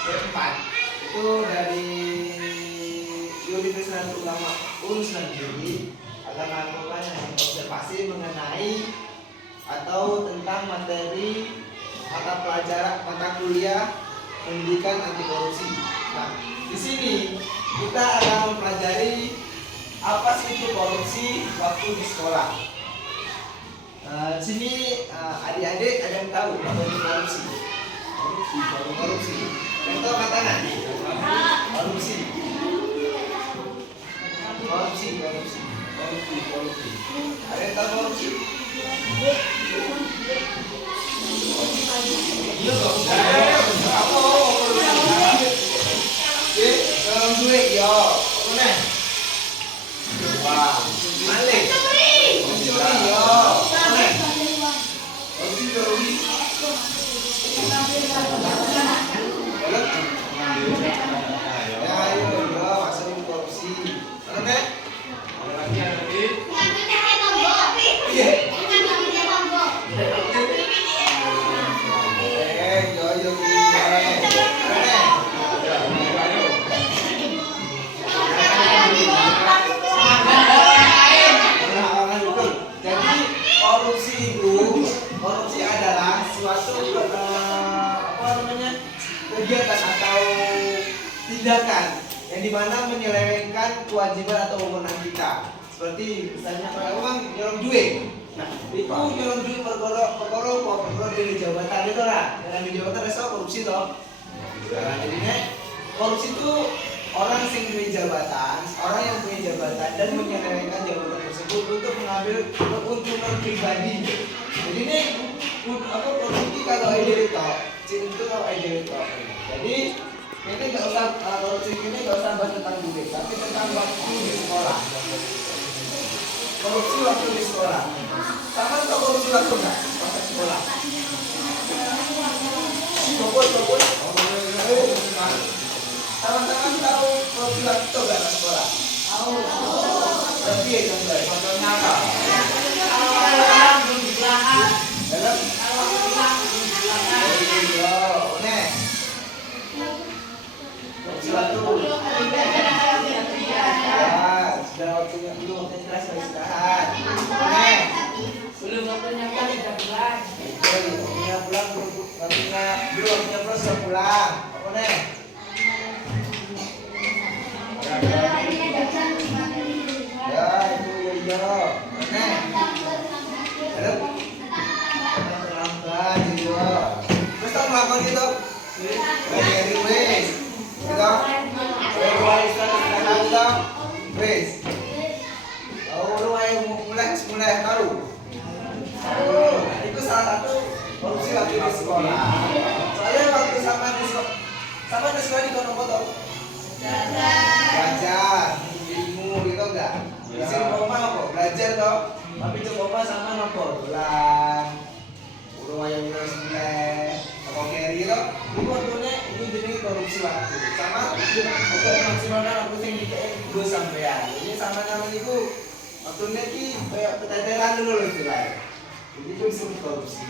keempat itu dari Universitas Ulama Negeri akan melakukan observasi mengenai atau tentang materi mata kuliah pendidikan anti korupsi. Nah, di sini kita akan mempelajari apa sih itu korupsi waktu di sekolah. Di sini adik-adik ada yang tahu apa itu korupsi? Korupsi. Yang tahu angkat tangan. Korupsi. Ada yang tahu korupsi? Iya dong. Dalam duit yo. Mana? Wah, malik. Curi yo. Mana? Curi. Ya, ayo yo, masuk korupsi. Oke? Ada lagi yang lagi? Iya. Korupsi adalah suatu kegiatan atau tindakan yang dimana menyelewengkan kewajiban atau wewenang kita. Seperti misalnya kalau orang nyolong duit, nah itu nyolong duit perkara dari jabatan itu lah, dalam jabatan itu korupsi toh. Nah, jadinya korupsi itu orang yang punya jabatan dan menyelewengkan jabatan tersebut untuk mengambil keuntungan pribadi. Jadi ini korupsi kalau ide itu kalau ide itu. Jadi ini nggak usah korupsi ini nggak usah bahas tentang duit, tapi tentang waktu di sekolah. Korupsi waktu di sekolah. Sama atau korupsi waktu nggak? Waktu sekolah. Topos. Teman-teman tahu korupsi waktu nggak di sekolah? Tahu. Tapi ya contohnya. Contohnya apa? Dalam sudah waktunya belum kelas istirahat. Belum waktunya pulang. Waktunya pulang. Apa nih? Ya itu ya. Nih. Halo. Terlambat juga. Terus tak melakukan itu? Dari wes. Kita. Wes. Lu ayo mulai taruh. Itu salah satu korupsi waktu di sekolah. Soalnya waktu sama di sekolah di kono foto. Belajar, ilmu gitu enggak? Isi rumah apa? Belajar toh. Tapi coba sama nopo bulan. Lu ayo mulai apa carry toh? Itu waktunya itu jadi korupsi waktu. Sama untuk maksimalkan waktu yang dikasih sampean. Ini sama itu waktunya ki kayak peteteran dulu itu lah. Jadi itu disebut korupsi.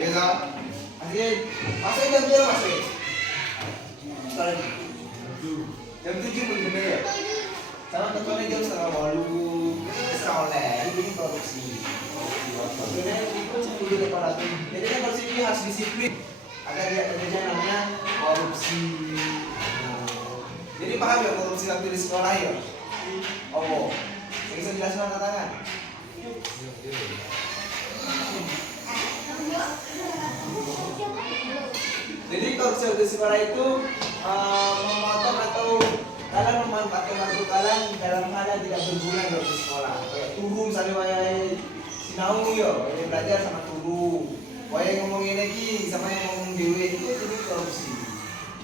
Ya toh? Masih jam berapa masih? Sekarang jam 7 belum ya? Sama tentunya jam 7:30. Itu serah oleh. Ini korupsi. Waktunya itu 10.800. Jadi kan korupsi ini harus disiplin. Agar tidak terjadi namanya korupsi. Jadi paham ya korupsi waktu di sekolah ya? Oh, bisa jelaskan angkat tangan? Jadi korupsi waktu di sekolah itu memotong atau kalian memanfaatkan waktu kalian dalam hal yang tidak berguna waktu sekolah. Kayak turu misalnya wayai sinau yo, wayai belajar sama turu. Wayai ngomongin lagi sama yang ngomong dewe itu jadi korupsi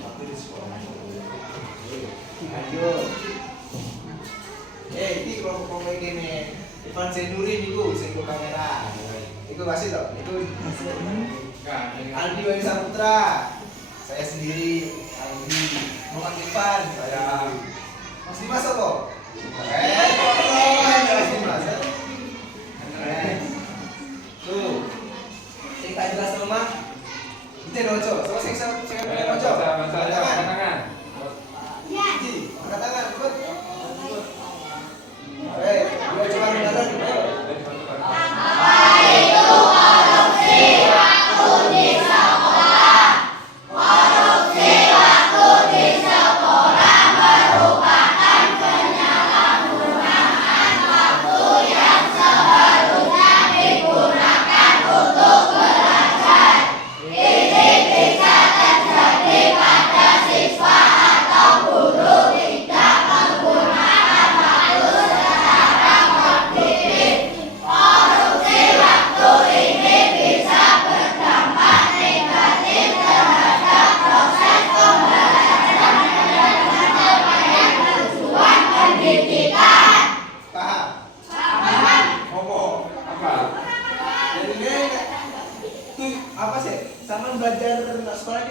waktu di sekolah. Ayo. Ini kalau gini, Ivan Senuri niku sing kamera. Iku pasti toh, itu Aldi Wali Saputra. Saya sendiri Aldi. Muhammad Ivan, saya Mas Dimas apa? Mas Dimas. Tuh. Sing tak jelas rumah. Itu dojo. So sing rojo.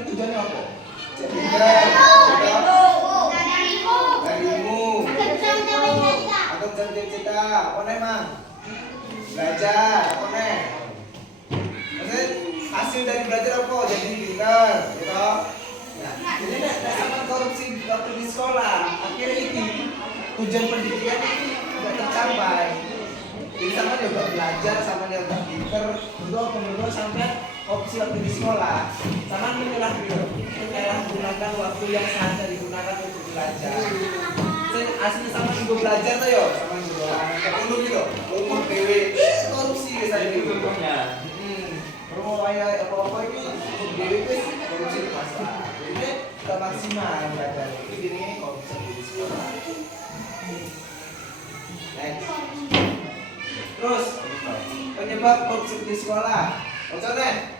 tujuannya apa? Cek pinter, darimu, atau cita-cita, apa nih mang? Belajar, apa nih? Maksudnya hasil dari belajar apa? Jadi pinter, gitu. Nah, jadi nek sama korupsi waktu di sekolah, akhirnya ini tujuan pendidikan ini tidak tercapai. Jadi sama dia nggak belajar, sama dia nggak pinter, berdua sampai opsi waktu di sekolah, sama menyalahgunakan waktu yang seharusnya digunakan untuk belajar. Asli sama ibu belajar tuh yo, sama ibu anak gitu, umur dewe, korupsi biasanya gitu. Kalau kayak apa ini umur dewe itu korupsi itu masalah. Jadi tidak maksimal belajar. Ini korupsi di sekolah. Next. Terus penyebab korupsi di sekolah. Contohnya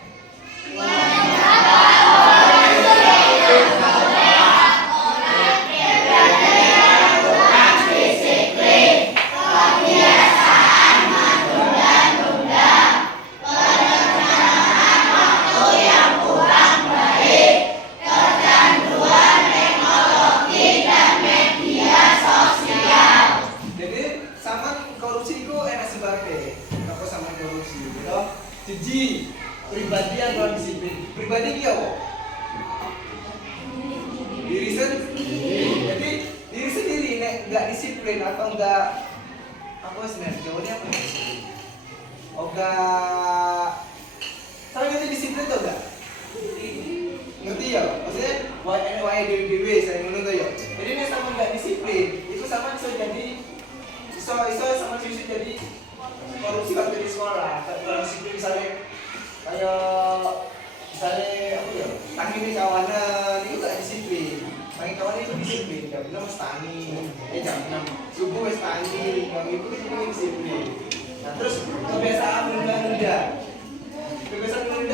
jadi pribadi yang kurang disiplin. Pribadi dia kok diri sendiri. Jadi diri sendiri nek nggak disiplin atau nggak apa sebenarnya jawabannya apa? Oh nggak sama ngerti disiplin tuh nggak? Ngerti ya? Maksudnya why dewi saya ngono tuh ya. Jadi nek sama nggak disiplin itu sama bisa jadi iso sama sisi jadi korupsi waktu di sekolah. Kalau disiplin misalnya kayak apa ya, tangi nih kawanan itu gak disiplin. Tangi kawanan itu disiplin, jam 6 wis tangi, jam 6 subuh wis tangi, jam itu disiplin. Nah terus kebiasaan menunda-nunda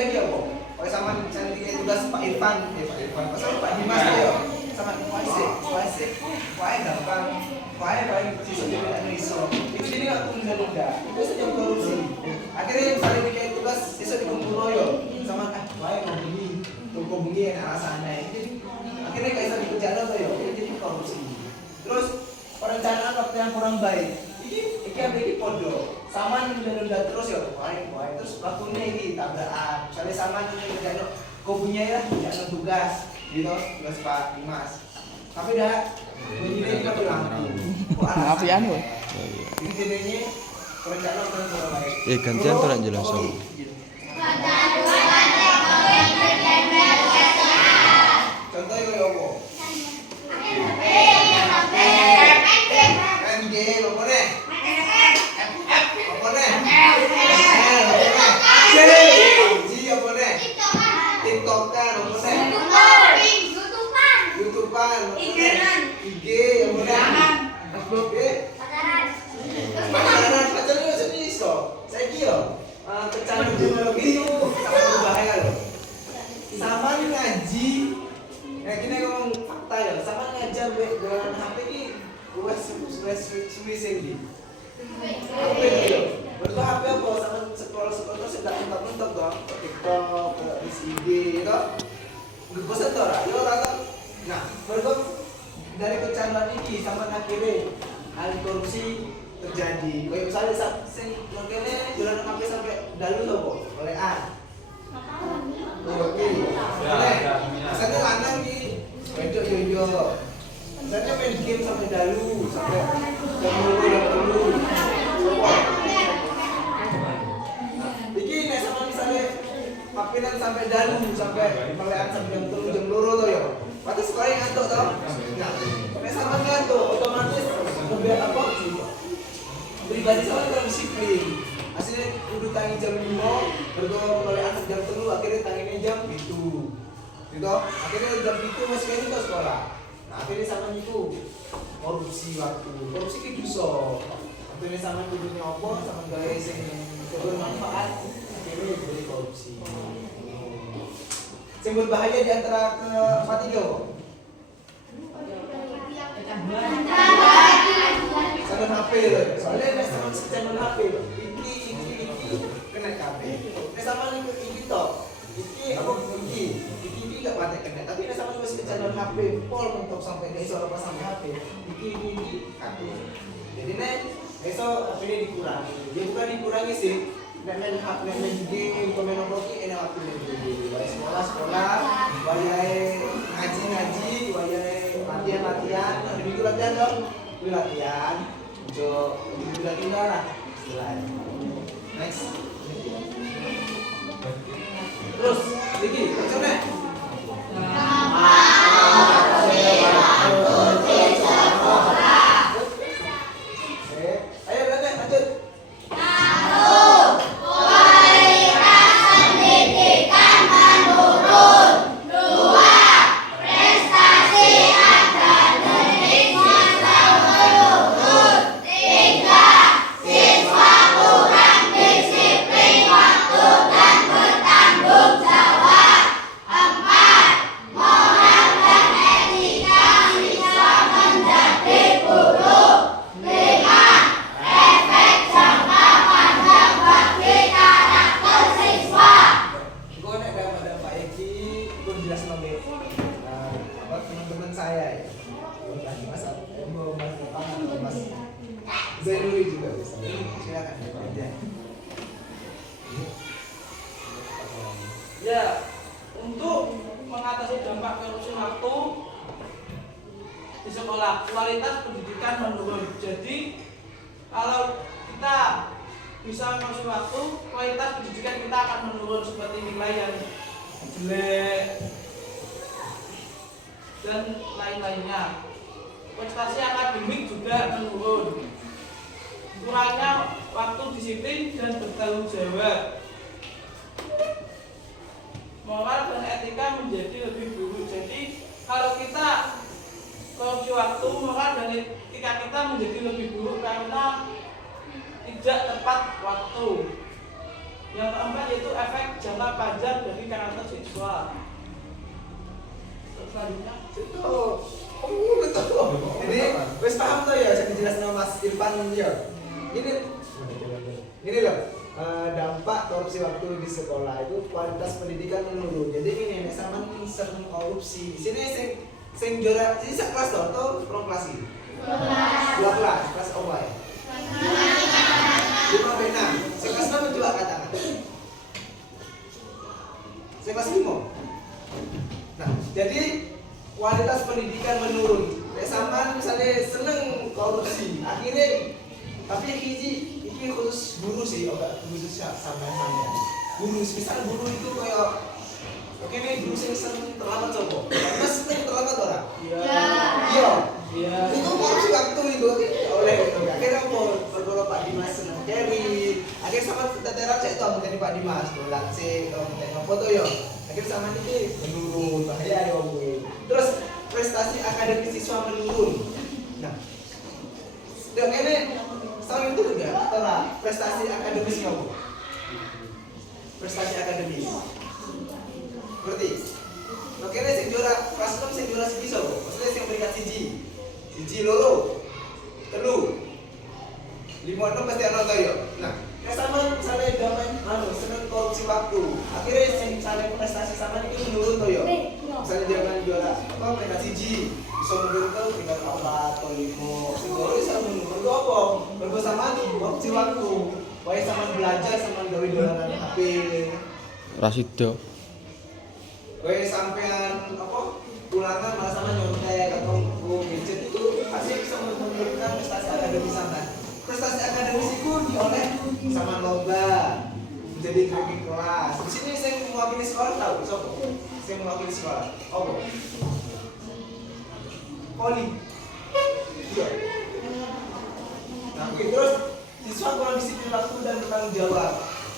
dia apa? Kalau sama misalnya kayak tugas Pak Irfan, pasal Pak Dimas tuh ya, sama Pak gampang, Pak siswa jadi analisa. Itu jadi nggak menunda-nunda, itu saja korupsi. Akhirnya misalnya kayak tugas siswa dikumpul yo, sama Pak mau begini alasannya. Jadi akhirnya kayak bisa dikerjakan tuh yo, itu jadi korupsi. Terus perencanaan waktu yang kurang baik. Ini podo, sama nunda-nunda terus ya, terus waktunya ini tabrakan. Misalnya sama nunda kau punya ya, jangan tugas, gitu, tugas Pak Dimas. Tapi dah, bunyinya kita bilang, maaf ya anu. Ini jadinya perencanaan kurang baik. Gantian tuh nak jelas om. Contohnya kayak apa? MG, apa nih? Kecanduan teknologi itu sangat berbahaya loh. Sama ngaji, ya gini ngomong fakta ya. Sama ngajar dengan HP ini, gue suwi sendiri. HP itu, betul HP apa? Sama scroll terus tidak mentok dong. TikTok, IG itu, gue bosan tuh lah. Yo rata. Nah, berikut dari kecanduan ini sama akhirnya hal korupsi terjadi. Kayak misalnya makanya jalan HP sampai dalu tuh kok, oleh A. Oke. Misalnya lanang nih, wedok yo. Misalnya main game sampai dalu, sampai jam 10. Iki nek sama misalnya papinan sampai dalu, sampai pelean sampai jam 3 jam 2 tuh ya. Pasti sekolah ngantuk toh. Nah, nek sama ngantuk otomatis lebih apa? Pribadi sama kurang disiplin. Hasilnya udah tangi jam 5, berdoa mulai anak jam 3, akhirnya tanginya jam 7. Gitu. Akhirnya jam 7 masih kayak itu sekolah. Nah, akhirnya sama itu korupsi waktu. Korupsi itu dosa. Akhirnya sama dulunya apa sama gaya yang bermanfaat, akhirnya jadi korupsi. Yang berbahaya di antara ketiga. Channel HP loh. Soalnya nek sama channel HP ini kena HP. Nek sama ini tok. Iki apa iki gak patek kena tapi nek sampean wis kecanduan HP pol mentok sampai iso lepas sampai HP iki aktif jadi nek iso HP ini dikurangi ya bukan dikurangi sih nek main HP main game komen apa ki enak waktu dulu sekolah wayahe ngaji wayahe latihan ada minggu latihan dong latihan jo minggu latihan lah istilahnya next terus lagi coba ayo lanjut teman-teman saya ya. Mas mau Mas Tepang atau Mas Zainuri juga bisa. Silakan aja. Ya, untuk mengatasi dampak korupsi waktu di sekolah, kualitas pendidikan menurun. Jadi, kalau kita bisa mengkorupsi waktu, kualitas pendidikan kita akan menurun seperti nilai yang jelek dan lain-lainnya. Prestasi akademik juga menurun. Kurangnya waktu disiplin dan bertanggung jawab. Moral dan etika menjadi lebih buruk. Jadi kalau kita korupsi waktu, moral dan etika kita menjadi lebih buruk karena tidak tepat waktu. Yang keempat yaitu efek jangka panjang dari karakter siswa. Selanjutnya Itu betul. Ini wis paham tuh ya, saya dijelaskan sama Mas Irfan ya. Ini loh. Dampak korupsi waktu di sekolah itu kualitas pendidikan menurun. Jadi ini nek sampean sering korupsi. Di sini sing juara sini sak kelas toh atau rong kelas iki? Dua kelas apa ya? 5 B6. Sing kelas 6 coba katakan. Sing kelas 5. Nah, jadi kualitas pendidikan menurun. Nek sampean misalnya seneng korupsi, akhirnya tapi iki khusus guru sih, enggak khusus sampean. Guru, misal guru itu kayak oke nih guru sing seneng terlambat coba. Mas seneng terlambat ora? Iya. Itu korupsi waktu itu oleh akhirnya mau bergolong Pak Dimas seneng carry. Akhirnya sama teteran saya itu menjadi Pak Dimas, dolan sih kalau minta foto yo. Akhirnya sama ini menurun, bahaya ya terus prestasi akademis siswa menurun. Nah, dan ini sama itu juga setelah prestasi akademisnya apa? Prestasi akademis. Berarti, oke ini sing juara kelas 6 sing juara siji sapa? Maksudnya sing peringkat siji loro, telu, 5 6 pasti ana to yo. Nah, sama misalnya damen seneng korupsi waktu. Akhirnya sing misalnya prestasi sama ini menurun to yo. Misalnya jangan juara apa peringkat siji bisa mundur ke peringkat 4 atau 5. Sing loro bisa mundur ke apa? Mergo sama korupsi waktu. Wae sama belajar sama gawe dolanan HP. Rasido. Wae sampean apa? Ulangan malah sama nyontek atau gadget itu pasti bisa menurunkan prestasi akademis sampean. Prestasi akademis itu dioleh sama lomba menjadi kakak kelas. Di sini saya mewakili sekolah tahu, siapa? Saya mewakili sekolah. Apa? Poli. Iya. Nah, terus siswa kurang disiplin waktu dan bertanggung jawab.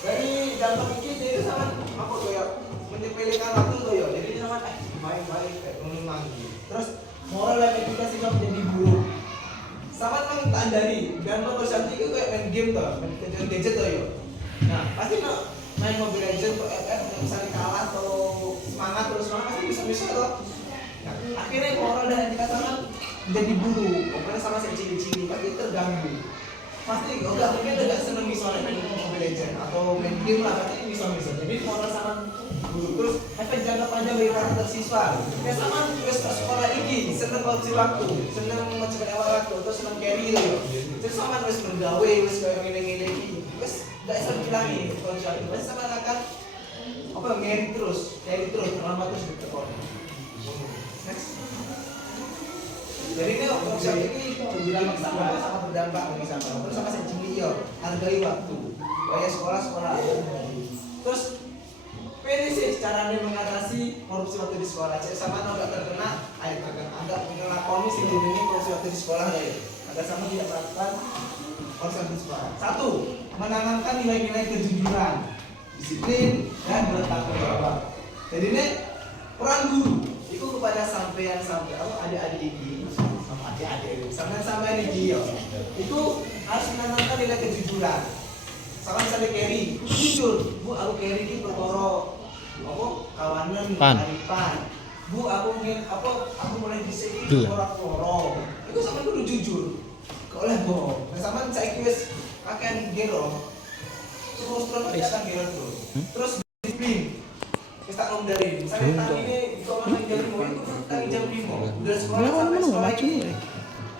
Dari dampak ini dia itu sangat apa tuh ya? Menyepelekan waktu tuh ya. Jadi dia sangat main-main kayak mengulangi. Terus moral dan etika siswa menjadi buruk. Sama memang tak dari dan nomor 1 itu kayak main game tuh, main gadget tuh ya. Nah, pasti main Mobile Legends atau FF misalnya kalah atau semangat pasti bisa tuh. Nah, akhirnya moral dan etika sama menjadi buruk. Pokoknya sama si ciri-ciri pasti terganggu. Pasti enggak mungkin enggak seneng misalnya main Mobile Legends atau main game lah pasti bisa. Jadi moral sama guru. Terus efek jangka panjang bagi karakter siswa. Ya sama terus sekolah ini seneng korupsi waktu, seneng mencepat awal waktu, terus seneng carry gitu. Terus sama terus menggawe, terus kayak ngene-ngene iki. Terus gak bisa dihilangi korupsi waktu. Terus sama akan apa carry terus terlambat terus ditekon. Next. Jadi ini korupsi waktu ini berdampak sangat berdampak bagi sama. Terus sama saya yo hargai waktu. Kayak sekolah. Terus ini sih caranya mengatasi korupsi waktu di sekolah. Cek sama agak terkena, agak ngelakoni sih ini korupsi waktu di sekolah ya. Agak sama tidak melakukan korupsi waktu di sekolah. Satu, menanamkan nilai-nilai kejujuran, disiplin dan bertanggung jawab. Jadi ini peran guru itu kepada sampai adik-adik ini sama adik-adik sampai ini yo. Itu harus menanamkan nilai kejujuran. Sama misalnya carry, jujur, bu aku carry ini perkara apa kawanan haripan. Bu aku mulai disini perkara itu sama kudu jujur. Kok oleh bohong. Nah sama saiki wis akan gero. Terus akan gero terus. Terus disiplin. Kita dari misalnya tadi ini kalau jam 5 itu tadi jam 5. Udah sekolah sampai sekolah ini.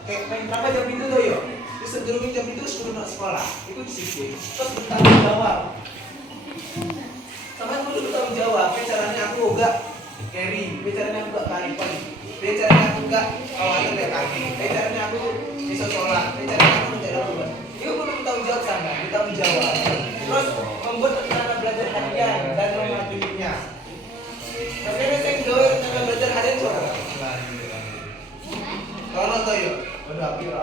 Kayak berapa jam itu tuh yo? Sebelum jam itu sebelum sekolah itu disiplin terus bertanggung jawab sama itu bertanggung jawab caranya aku enggak carry caranya aku enggak karipan caranya aku enggak kawalan kayak kaki caranya aku bisa sholat caranya aku menjaga rumah itu perlu bertanggung jawab sama bertanggung jawab terus membuat rencana belajar harian dan mematuhinya tapi ini saya gawe rencana belajar harian coba kalau tuh yuk udah kira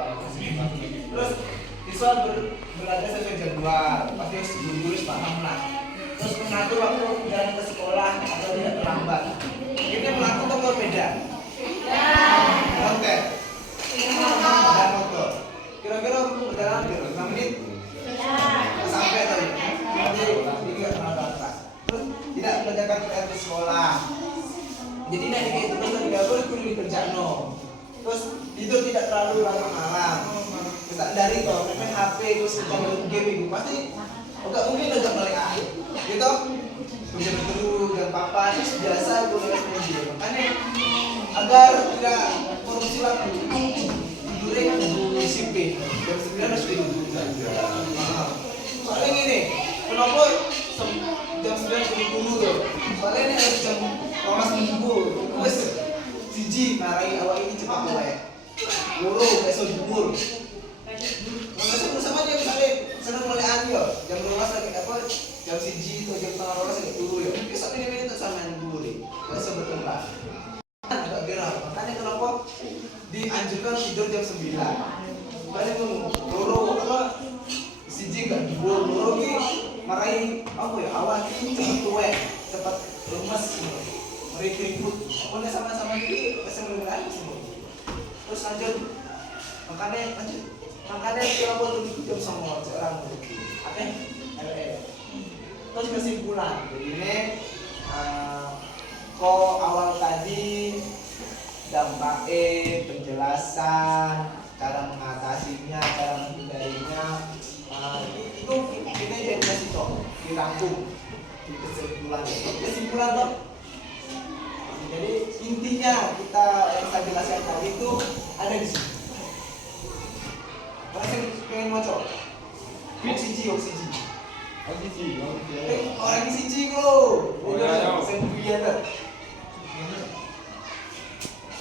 terus siswa belajar sesuai jadwal pasti guru paham lah terus mengatur waktu perjalanan ke sekolah agar tidak terlambat ini melakukan atau berbeda? Oke dan motor kira-kira perjalanan 5 menit? Sampai tadi nanti tidak terlambat terus tidak mengerjakan PR di sekolah jadi nanti itu terus nanti gak boleh kudu dikerjakan terus tidur tidak terlalu lama malam kita dari toh main HP terus main game itu pasti enggak mungkin agak balik akhir gitu jam dulu jam papan biasa kuliah media makanya agar tidak korupsi waktu tidurnya kan disiplin jam 9 harus tidur soalnya gini kenapa jam 9 10 tuh soalnya ini harus jam 12 terus siji marai awal ini cepat mulai guru besok jumur besok bersama aja misalnya senang mulai yo jam 12 lagi apa jam siji atau jam setengah 12 lagi dulu ya besok ini tuh sama yang dulu deh besok berkembang agak gerah makanya kenapa dianjurkan tidur jam 9 paling guru apa siji gak guru ini marai apa ya awal ini cepat tua cepat lemas mereka ribut pokoknya sama-sama ini masih mendengar terus lanjut makanya kita perlu jam sama orang oke terus kesimpulan jadi ini kok awal tadi dampak penjelasan cara mengatasinya cara menghindarinya itu ini jadi masih dirangkum di kesimpulan toh. Jadi intinya kita yang saya jelaskan tadi itu ada di sini. Orang yang pengen ngocok, oksiji. Orang di sini kok. Saya biar.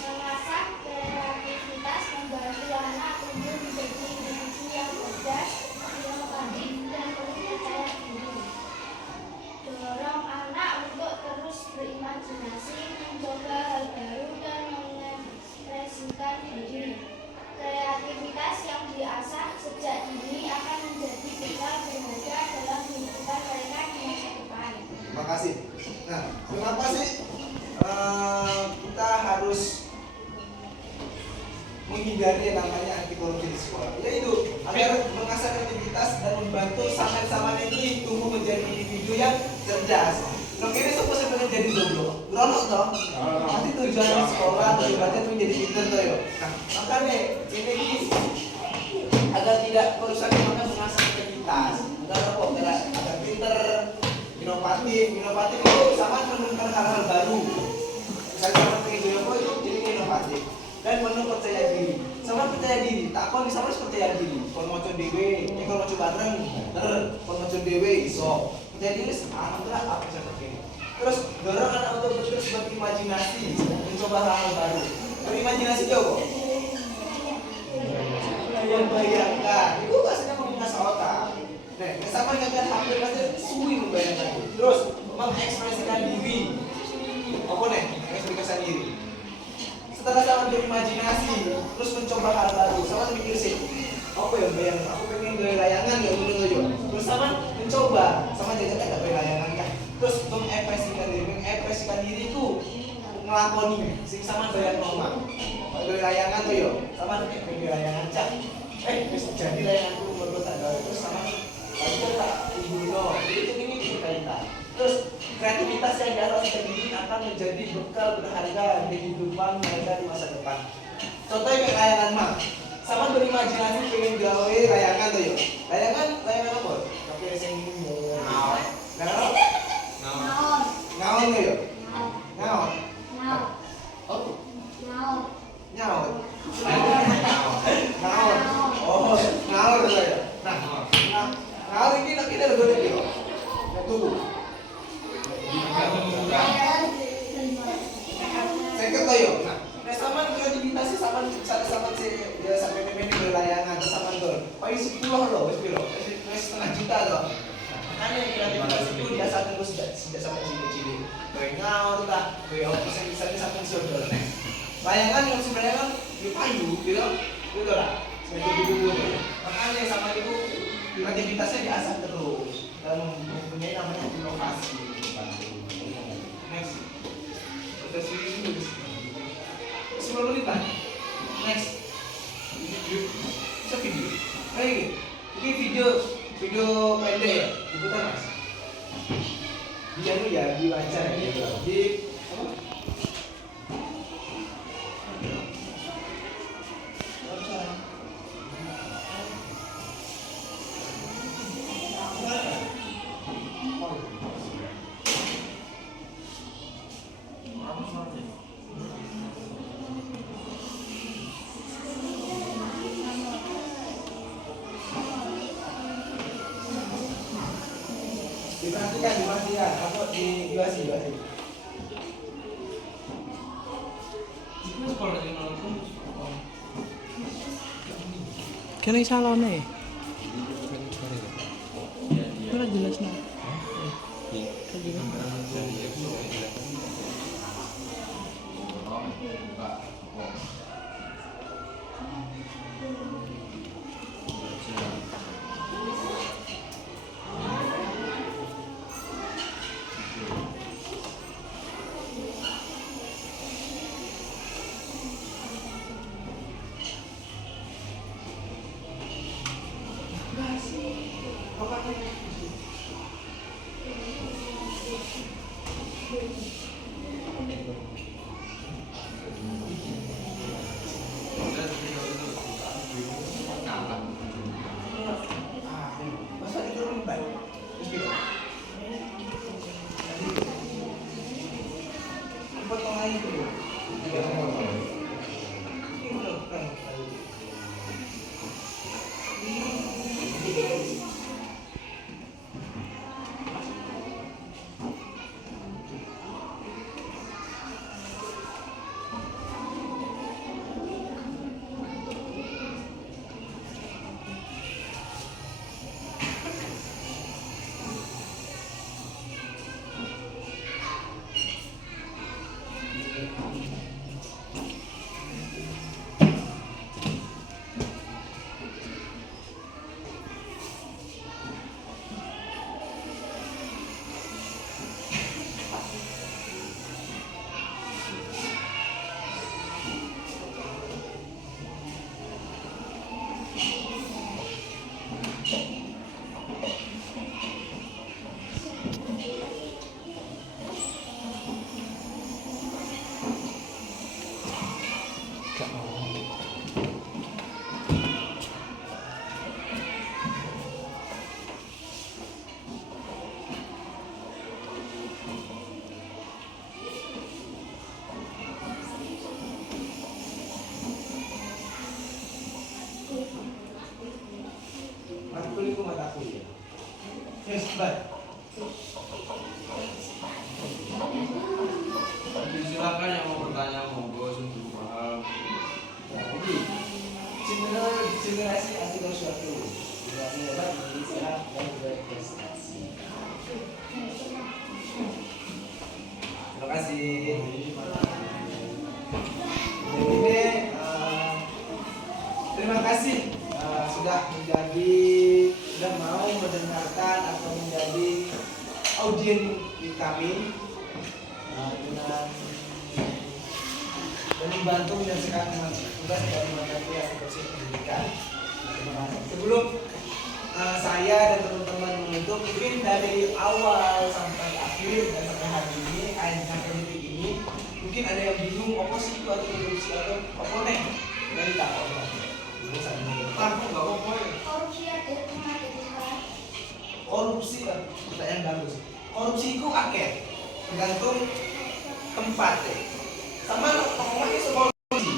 Mengasah kreativitas membantu anak tumbuh menjadi individu yang cerdas, inovatif dan percaya diri. Dorong anak untuk terus berimajinasi, mencoba hal baru dan mengekspresikan diri. Kreativitas yang diasah sejak dini akan menjadi bekal berharga dalam kehidupan mereka di masa depan. Terima kasih. Nah, kenapa sih kita harus menghindari yang namanya anti korupsi di sekolah? Yaitu agar mengasah kreativitas dan membantu sampai-sampai ini tumbuh menjadi individu yang cerdas. Nah, ini semua sebenarnya jadi goblok. Ronok dong. Nanti tujuan sekolah, tujuannya menjadi pintar tuh yo. Nah, makanya ini agar tidak merusak maka mengasah kreativitas. Agar apa? Agar pintar Inovatif itu sama menemukan hal-hal baru. Misalnya sama pengen apa itu jadi inovatif. Dan penuh percaya diri. Sama percaya diri, tak kon sama percaya diri. Kon moco dhewe, kon moco bareng, kon moco dhewe iso. Percaya diri alhamdulillah apa seperti ini. Terus dorong anak untuk terus berimajinasi, mencoba hal-hal baru. Berimajinasi jauh kok. Bayangkan, itu kasihnya mengasah otak. Nah, sama dengan hampir saja suwi membayangkan. Terus mengekspresikan diri. Apa nih? Mengekspresikan diri. Setelah sama berimajinasi, terus mencoba hal baru, sama mikir sih. Apa yang bayangkan? Aku pengen gaya layangan ya menurut. Terus sama mencoba, sama jajan ada gaya layangan kan. Terus mengekspresikan diri itu ngelakoni, sing sama bayang normal. Gaya layangan tuh yo, sama gaya layangan cak. Jadi layanganku menurut ada terus sama itu tak ibu itu ini berkaitan. Terus kreativitas yang diatas sendiri akan menjadi bekal berharga di kehidupan mereka di masa depan. Contohnya kayak layangan mah, sama berimajinasi pengen gawe layangan tuh yo. Layangan apa? Tapi sing ngaon. Ngaon tuh yo. Ngaon. Oh. Ngaon. Oh, ngaon tuh ya. Nah, ngaon ini kita udah gede yo. Tunggu. Second tayo. Nah, sama kreativitasnya sama si dia sampai ini berlayangan sama dor. Paling 10 loh, wes piro? Wes setengah juta loh. Makanya kreativitas itu dia satu terus tidak sampai cilik-cilik. Kayak ngawur tak, kayak apa sih bisa sampai sodor nih. Layangan yang sebenarnya kan di payu, gitu lah. Seperti itu. Makanya sama itu kreativitasnya diasah terus dan mempunyai namanya inovasi. Next. Proses ini 10 menit lah. Next. Bisa video. Ini video pendek ya. Diputar mas. Ya diwawancara ya. Di apa? Diperhatikan, apa di durasi. Kene salone. Ora jelas nah. Baik. Silakan yang mau bertanya, monggo sebelum paham. Nah, ini generasi anti korupsi generasi hebat Indonesia dan berprestasi. Terima kasih. Ini terima kasih sudah mau mendengarkan atau menjadi audien kami dengan membantu menyelesaikan tugas dari membantu asosiasi pendidikan. Terima kasih. Sebelum saya dan teman-teman menutup, mungkin dari awal sampai akhir dan sampai hari ini, sampai detik ini, mungkin ada yang bingung apa sih itu atau korupsi atau apa nih dari takut. Takut nggak apa-apa ya. Korupsi ada mana ada. Korupsi kan pertanyaan bagus. Korupsi itu akeh, tergantung tempat ya. Sama ngomongnya korupsi.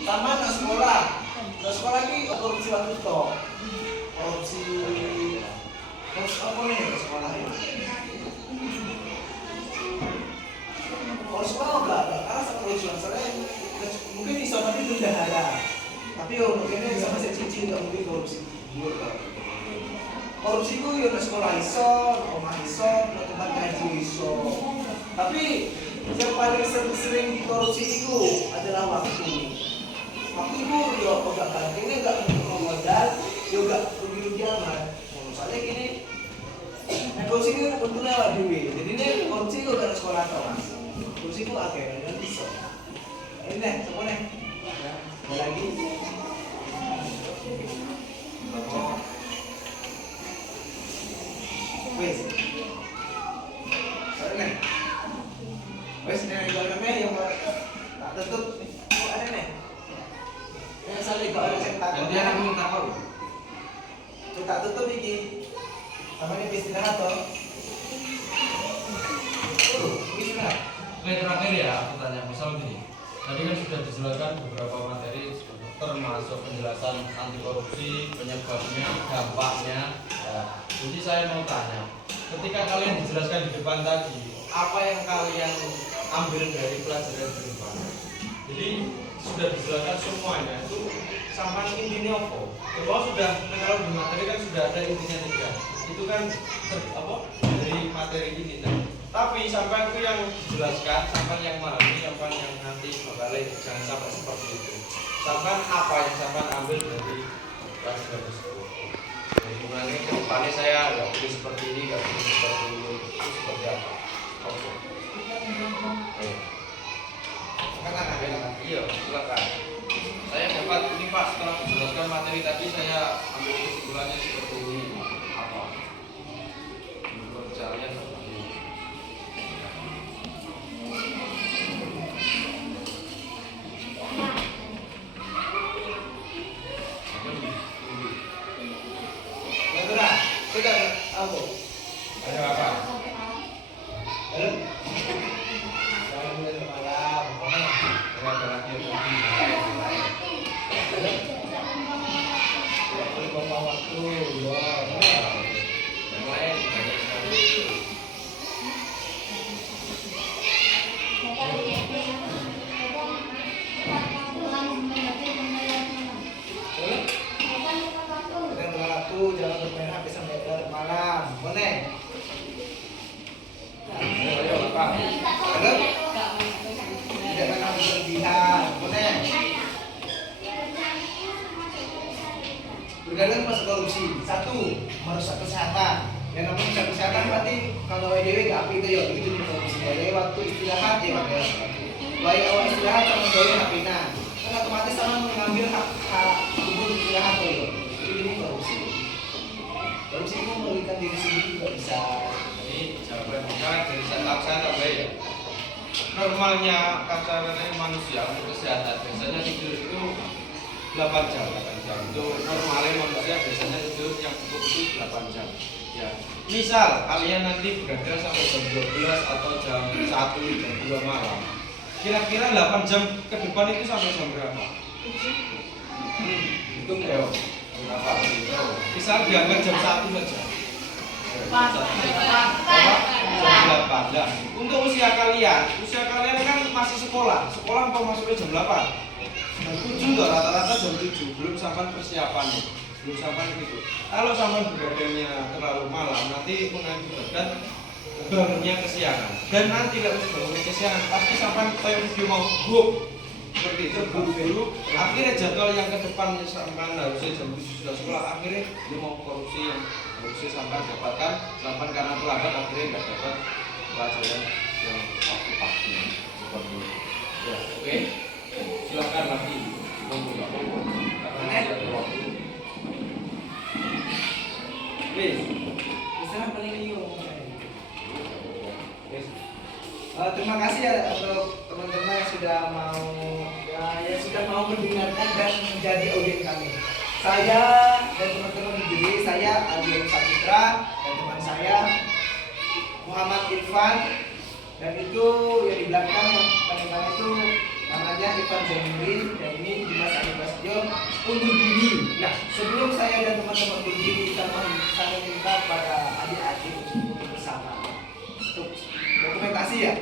Sama nang sekolah. Nang sekolah ini korupsi waktu itu. Korupsi apa nih nang sekolah ini? Kalau sekolah enggak, karena sama korupsi saya mungkin bisa tapi bendahara. Tapi mungkin sama saya cici enggak mungkin korupsi. Korupsi itu ya nang sekolah iso, omah iso, nang tempat ngaji iso. Tapi yang paling sering dikorupsi itu adalah waktu. Waktu itu ya enggak gantinya enggak untuk modal, ya enggak rugi-rugi amat. Soalnya gini, korupsi itu untungnya lewat duit. Jadi ini korupsi itu gak ada sekolah tau mas. Korupsi itu akhirnya kan bisa. Ini nih, semua nih. Ada lagi. Wes. Sorry nih. Wes nih dalamnya yang tak tutup. Ada nih. Yang saling kau ada cetak. Nanti anak minta kau. Tak tutup iki. Sama ini istirahat toh. Istirahat. Oke, terakhir ya aku tanya, misal gini, tadi kan sudah dijelaskan beberapa materi termasuk penjelasan anti korupsi, penyebabnya, dampaknya. Ya. Jadi saya mau tanya, ketika kalian dijelaskan di depan tadi, apa yang kalian ambil dari pelajaran di depan? Jadi sudah dijelaskan semuanya itu sampai intinya apa? Kalau sudah, kalau di materi kan sudah ada intinya 3. Itu kan dari materi ini. Tapi sampai itu yang dijelaskan, sampai yang memahami, sampai yang nanti bakal jangan sampai seperti itu. Sampai apa yang sampai ambil dari pelajaran tersebut. Hubungannya ke depannya saya nggak pilih seperti ini, nggak pilih seperti ini, itu seperti apa? Oke. Iya, silakan. Saya dapat ini Pak, setelah dijelaskan materi tadi saya ambil kesimpulannya seperti ini. Apa? Menurut caranya seperti ini. Sudah, sudah, aku. Ada apa? Halo. Jangan mulai malam, pokoknya. Ada lagi yang Bapak waktu, yang lain banyak sekali. dengan waktu jangan bermain HP sampai larut malam, boleh? Ayo Pak. Halo. Tidak makan berlebihan, boleh? Berdagang masuk korupsi. 1, merusak kesehatan. Yang namanya merusak kesehatan berarti kalau WDW gak apa itu ya begitu di korupsi. Jadi waktu istirahat ya pakai. Baik awal istirahat sama doyan HP-nya. Kan otomatis sama mengambil hak tubuh istirahat tuh ya. Itu jadi korupsi. Korupsi itu merugikan diri sendiri juga bisa. Ini jawaban dari saya tambah ya. Normalnya kata-katanya manusia untuk kesehatan biasanya tidur itu 8 jam, 8 jam. Itu normalnya manusia biasanya tidur yang cukup itu 8 jam. Ya. Misal kalian nanti begadang sampai jam 12 atau jam 1, jam 2 malam. Kira-kira 8 jam ke depan itu sampai jam berapa? Hitung ya. Berapa? Misal dianggap jam 1 saja. Jam 8. Nah, untuk usia kalian kan masih sekolah mau masuknya jam 8. Jam 7 loh, rata-rata jam 7 belum sampai persiapan nih. Belum sampai gitu. Kalau sampai begadangnya terlalu malam nanti mengakibatkan bangunnya kesiangan. Dan nanti kalau bangunnya kesiangan pasti sampai kayak video mau guk seperti itu buru-buru. Akhirnya jadwal yang ke depan sampai harusnya jam 7 sudah sekolah, akhirnya dia mau korupsi sampai dapatkan sampai karena terlambat akhirnya nggak dapat pelajaran yang waktu pagi seperti itu. Ya, oke. Silakan lagi. Monggo. Karena ada waktu. Wis. Bisa paling iyo. Terima kasih ya untuk teman-teman yang sudah mau mendengarkan dan menjadi audien kami. Saya dan teman-teman di sini, saya Aldi Saputra dan teman saya Muhammad Irfan, dan itu yang di belakang yang itu namanya Irfan Zainuddin, dan ini Dimas Adi Prasetyo undur diri. Nah, sebelum saya dan teman-teman undur diri, saya minta kepada adik-adik untuk bersama untuk dokumentasi ya.